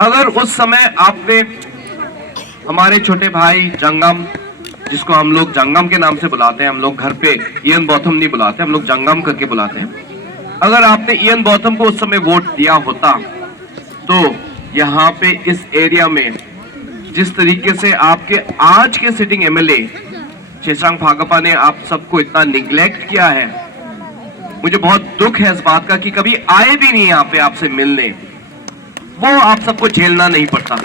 अगर उस समय आपने हमारे छोटे भाई जंगम, जिसको हम लोग जंगम के नाम से बुलाते हैं, हम लोग घर पे इयन बॉथम नहीं बुलाते, हम लोग जंगम करके बुलाते हैं, अगर आपने इयन बॉथम को उस समय वोट दिया होता तो यहाँ पे इस एरिया में जिस तरीके से आपके आज के सिटिंग एमएलए छेसांग फागपा ने आप सबको इतना निग्लेक्ट किया है, मुझे बहुत दुख है इस बात का कि कभी आए भी नहीं यहाँ पे आपसे मिलने, वो आप सबको झेलना नहीं पड़ता।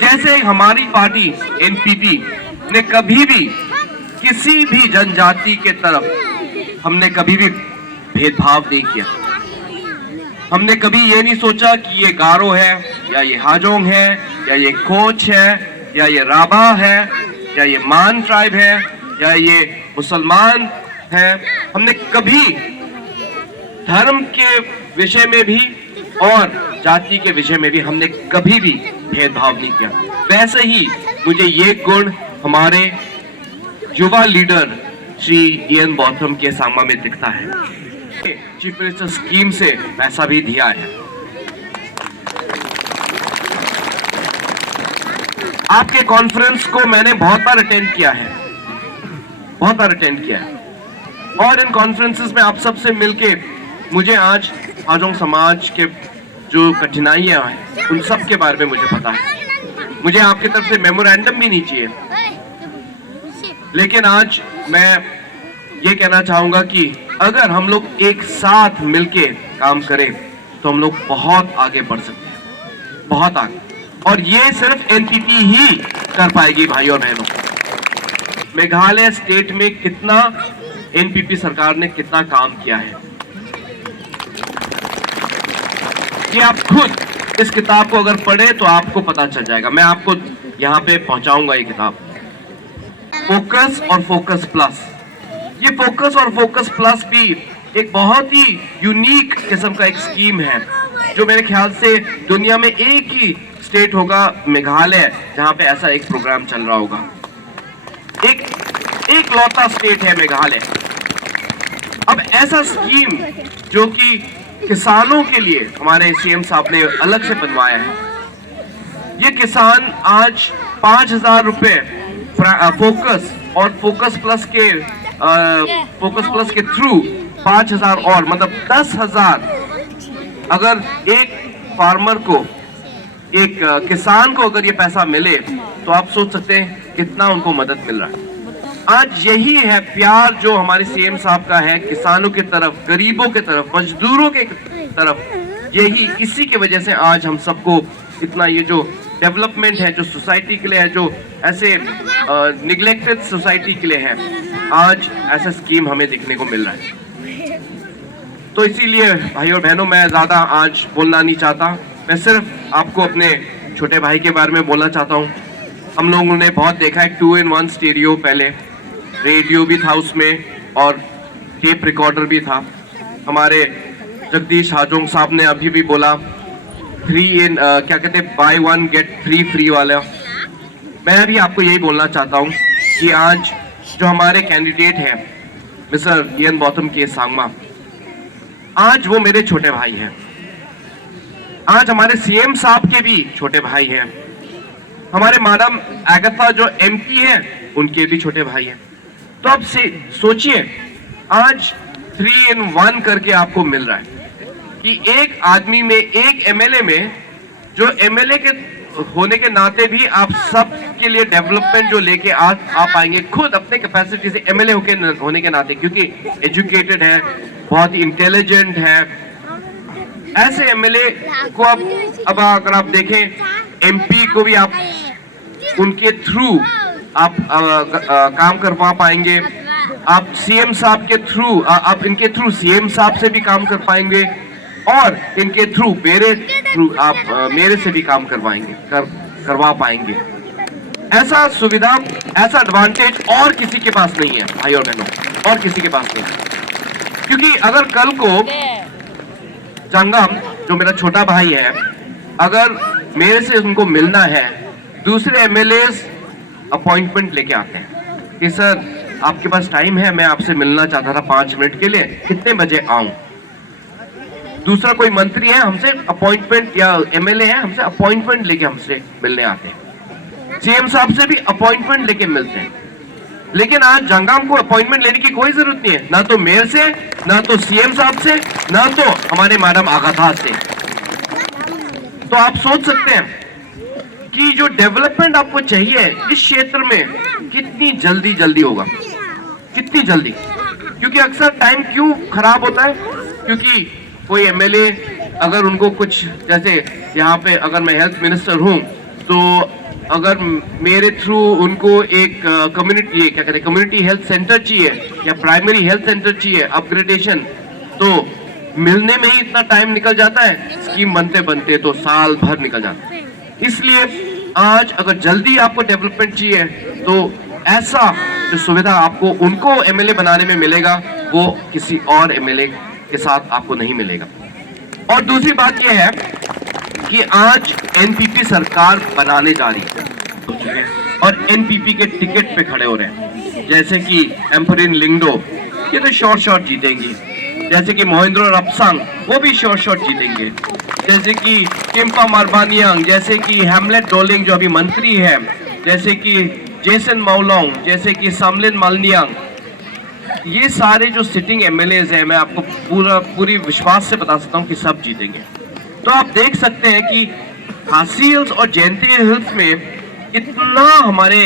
जैसे हमारी पार्टी एनपीपी ने कभी भी किसी भी जनजाति के तरफ हमने कभी भी भेदभाव नहीं किया। हमने कभी ये नहीं सोचा कि ये गारो है या ये हाजोंग है या ये कोच है या ये राभा है या ये मान ट्राइब है या ये मुसलमान है। हमने कभी धर्म के विषय में भी और जाति के विषय में भी हमने कभी भी भेदभाव नहीं किया। वैसे ही मुझे ये गुण हमारे युवा लीडर श्री इयन बॉथम के सांगमा में दिखता है। चीफ मिनिस्टर स्कीम से पैसा भी दिया है। आपके कॉन्फ्रेंस को मैंने बहुत बार अटेंड किया है, बहुत बार अटेंड किया है, और इन कॉन्फ्रेंसेस में आप सबसे मिलके मुझे आज हाजोंग समाज के जो कठिनाइयां हैं उन सब के बारे में मुझे पता है। मुझे आपकी तरफ से मेमोरेंडम भी नहीं चाहिए, लेकिन आज मैं ये कहना चाहूंगा कि अगर हम लोग एक साथ मिलके काम करें तो हम लोग बहुत आगे बढ़ सकते हैं, बहुत आगे। और ये सिर्फ एनपीपी ही कर पाएगी भाई और बहनों। मेघालय स्टेट में कितना एनपीपी सरकार ने कितना काम किया है, कि आप खुद इस किताब को अगर पढ़े तो आपको पता चल जाएगा। मैं आपको यहाँ पे पहुंचाऊंगा ये किताब, फोकस और फोकस प्लस। ये फोकस और फोकस प्लस भी एक बहुत ही यूनिक किस्म का एक स्कीम है, जो मेरे ख्याल से दुनिया में एक ही स्टेट होगा, मेघालय, जहाँ पे ऐसा एक प्रोग्राम चल रहा होगा। एक लौता स्टेट है मेघालय। अब ऐसा स्कीम जो कि किसानों के लिए हमारे सीएम साहब ने अलग से बनवाया है। ये किसान आज 5,000 रुपए फोकस और फोकस प्लस के थ्रू 5,000 और मतलब 10,000 अगर एक फार्मर को, एक किसान को अगर ये पैसा मिले तो आप सोच सकते हैं कितना उनको मदद मिल रहा है। आज यही है प्यार जो हमारे सीएम साहब का है किसानों की तरफ, गरीबों की तरफ, मजदूरों के तरफ। यही इसी की वजह से आज हम सबको इतना ये जो डेवलपमेंट है, जो सोसाइटी के लिए है, जो ऐसे निग्लेक्टेड सोसाइटी के लिए है, आज ऐसा स्कीम हमें देखने को मिल रहा है। तो इसीलिए भाई और बहनों, मैं ज़्यादा आज बोलना नहीं चाहता। मैं सिर्फ आपको अपने छोटे भाई के बारे में बोलना चाहता हूँ। हम लोगों ने बहुत देखा है 2-in-1 स्टीरियो, पहले रेडियो भी था उसमें और टेप रिकॉर्डर भी था। हमारे जगदीश हाजोंग साहब ने अभी भी बोला क्या कहते हैं, buy 1 get 3 फ्री वाला। मैं भी आपको यही बोलना चाहता हूँ कि आज जो हमारे कैंडिडेट हैं मिस्टर इयन बॉथम के सांगमा, आज वो मेरे छोटे भाई हैं। आज हमारे सीएम साहब के भी छोटे भाई हैं। हमारे मैडम एगथा जो एमपी हैं उनके भी छोटे भाई हैं। तो अब से सोचिए, आज 3-in-1 करके आपको मिल रहा है कि एक आदमी में, एक एमएलए में, जो एमएलए के होने के नाते भी आप सब के लिए डेवलपमेंट जो लेके आ पाएंगे खुद अपने कैपेसिटी से, एमएलए होने के नाते, क्योंकि एजुकेटेड है, बहुत ही इंटेलिजेंट है। ऐसे एमएलए को अब अगर आप देखें, एमपी को भी आप उनके थ्रू आप काम करवा पाएंगे। आप सीएम साहब के थ्रू, आप इनके थ्रू सीएम साहब से भी काम कर पाएंगे और इनके थ्रू आप मेरे से भी काम करवा पाएंगे। ऐसा सुविधा, ऐसा एडवांटेज और किसी के पास नहीं है भाई और बहनों, और किसी के पास नहीं है। क्योंकि अगर कल को जंगम, जो मेरा छोटा भाई है, अगर मेरे से उनको मिलना है, दूसरे एमएलए अपॉइंटमेंट लेके आते हैं कि सर आपके पास टाइम है, मैं आपसे मिलना चाहता था 5 मिनट के लिए, कितने बजे आऊं? दूसरा कोई मंत्री है हमसे अपॉइंटमेंट, या एमएलए है हमसे अपॉइंटमेंट लेके हमसे मिलने आते हैं। सीएम साहब से भी अपॉइंटमेंट लेके मिलते हैं। लेकिन आज जंगाम को अपॉइंटमेंट लेने की कोई जरूरत नहीं है, ना तो मेयर से, ना तो सीएम साहब से, ना तो हमारे मैडम आगाथा से। तो आप सोच सकते हैं कि जो डेवलपमेंट आपको चाहिए इस क्षेत्र में कितनी जल्दी होगा, कितनी जल्दी। क्योंकि अक्सर टाइम क्यों खराब होता है, क्योंकि कोई एमएलए अगर उनको कुछ, जैसे यहाँ पे अगर मैं हेल्थ मिनिस्टर हूँ तो अगर मेरे थ्रू उनको एक कम्युनिटी, क्या कहते हैं, कम्युनिटी हेल्थ सेंटर चाहिए या प्राइमरी हेल्थ सेंटर चाहिए अपग्रेडेशन, तो मिलने में ही इतना टाइम निकल जाता है, स्कीम बनते बनते तो साल भर निकल जाता है। इसलिए आज अगर जल्दी आपको डेवलपमेंट चाहिए तो ऐसा जो सुविधा आपको उनको एमएलए बनाने में मिलेगा वो किसी और एमएलए के साथ आपको नहीं मिलेगा। और दूसरी बात यह है कि आज एनपीपी सरकार बनाने जा रही है और एनपीपी के टिकट पे खड़े हो रहे हैं, जैसे कि एम्परिन लिंगडो, ये तो शॉर्ट जीतेंगी। जैसे कि मोहिंद्रो रपसांग, वो भी शॉर्ट जीतेंगे। जैसे कि किम्पा मारबानियांग, जैसे कि हेमलेट डोलिंग जो अभी मंत्री है, जैसे कि जेसन माउलोंग, जैसे कि समलिन मालनियांग, ये सारे जो सिटिंग एमएलएज हैं, मैं आपको पूरी विश्वास से बता सकता हूँ कि सब जीतेंगे। तो आप देख सकते हैं कि खासी हिल्स और जयंती हिल्स में इतना हमारे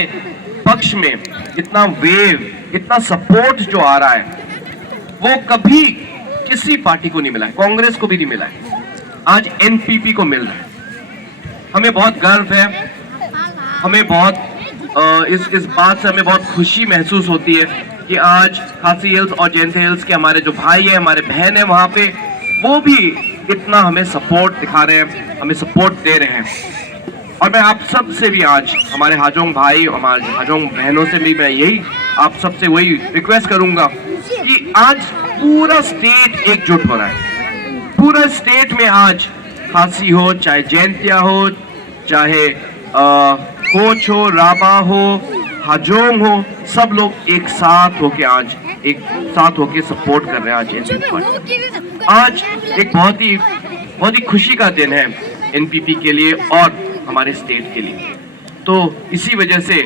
पक्ष में इतना वेव, इतना सपोर्ट जो आ रहा है वो कभी किसी पार्टी को नहीं मिला है, कांग्रेस को भी नहीं मिला है, आज एनपीपी को मिल रहा है। हमें बहुत गर्व है, हमें बहुत इस बात से हमें बहुत खुशी महसूस होती है कि आज खासी हिल्स और जयंती हिल्स के हमारे जो भाई हैं, हमारे बहन हैं वहाँ पे, वो भी इतना हमें सपोर्ट दिखा रहे हैं, हमें सपोर्ट दे रहे हैं। और मैं आप सब से भी आज, हमारे हाजोंग भाई, हमारे हाजोंग बहनों से भी मैं यही आप सबसे वही रिक्वेस्ट करूंगा कि आज पूरा स्टेट एकजुट हो रहा है। पूरा स्टेट में आज खासी हो, चाहे जयंतिया हो, चाहे कोच हो, राबा हो, हाजोंग हो, सब लोग एक साथ होके सपोर्ट कर रहे हैं आज एक बहुत ही खुशी का दिन है एनपीपी के लिए और हमारे स्टेट के लिए। तो इसी वजह से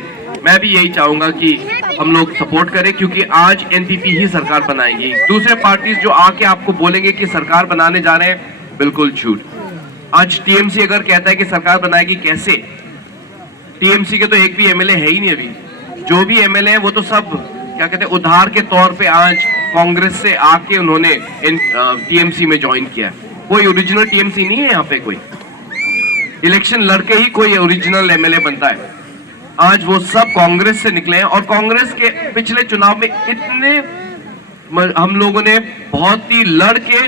मैं भी यही चाहूंगा कि हम लोग सपोर्ट करें, क्योंकि आज एनपीपी ही सरकार बनाएगी। दूसरे पार्टीज जो आके आपको बोलेंगे कि सरकार बनाने जा रहे हैं, बिल्कुल झूठ। आज टीएमसी अगर कहता है कि सरकार बनाएगी, कैसे? टीएमसी के तो एक भी एमएलए है ही नहीं अभी। जो भी एमएलए हैं वो तो सब क्या कहते हैं, उधार के तौर पे आज कांग्रेस से आके उन्होंने टीएमसी में ज्वाइन किया। कोई ओरिजिनल टीएमसी नहीं है यहाँ पे, कोई इलेक्शन लड़के ही कोई ओरिजिनल एमएलए बनता है। आज वो सब कांग्रेस से निकले हैं और कांग्रेस के पिछले चुनाव में इतने हम लोगों ने बहुत ही लड़ के,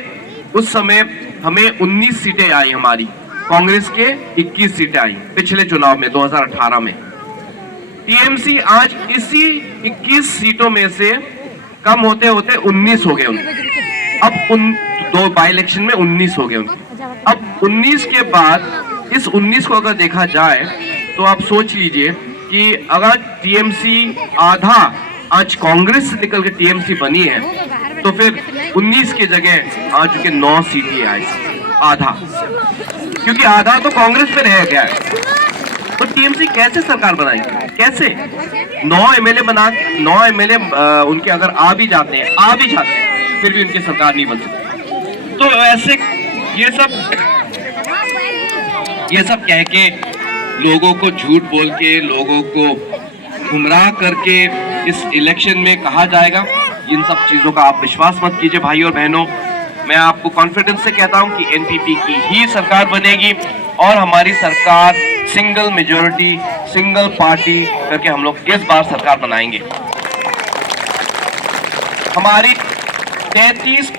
उस समय हमें 19 सीटें आई, हमारी कांग्रेस के 21 सीटें आई पिछले चुनाव में 2018 में। टीएमसी आज इसी 21 सीटों में से कम होते होते 19 हो गए उनके। अब उन 2 बाई इलेक्शन में 19 हो गए उनके। अब 19 के बाद इस 19 को अगर देखा जाए तो आप सोच लीजिए कि अगर टीएमसी आधा आज कांग्रेस से निकल के टीएमसी बनी है, तो फिर 19 की जगह आज के 9 सीटें आई, आधा, क्योंकि आधा तो कांग्रेस में रह गया है। तो टीएमसी कैसे सरकार बनाएगी? कैसे 9 एमएलए उनके अगर आ भी जाते हैं फिर भी उनकी सरकार नहीं बन सकती। तो ऐसे ये सब कह के, लोगों को झूठ बोल के, लोगों को गुमराह करके इस इलेक्शन में कहा जाएगा, इन सब चीजों का आप विश्वास मत कीजिए भाई और बहनों। मैं आपको कॉन्फिडेंस से कहता हूं कि एनपीपी की ही सरकार बनेगी और हमारी सरकार सिंगल मेजॉरिटी, सिंगल पार्टी करके हम लोग इस बार सरकार बनाएंगे। हमारी 35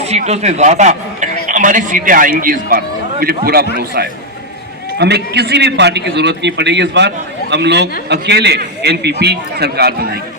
सीटों से ज्यादा हमारी सीटें आएंगी इस बार, मुझे पूरा भरोसा है। हमें किसी भी पार्टी की जरूरत नहीं पड़ेगी इस बार, हम लोग अकेले एनपीपी सरकार बनाएंगे।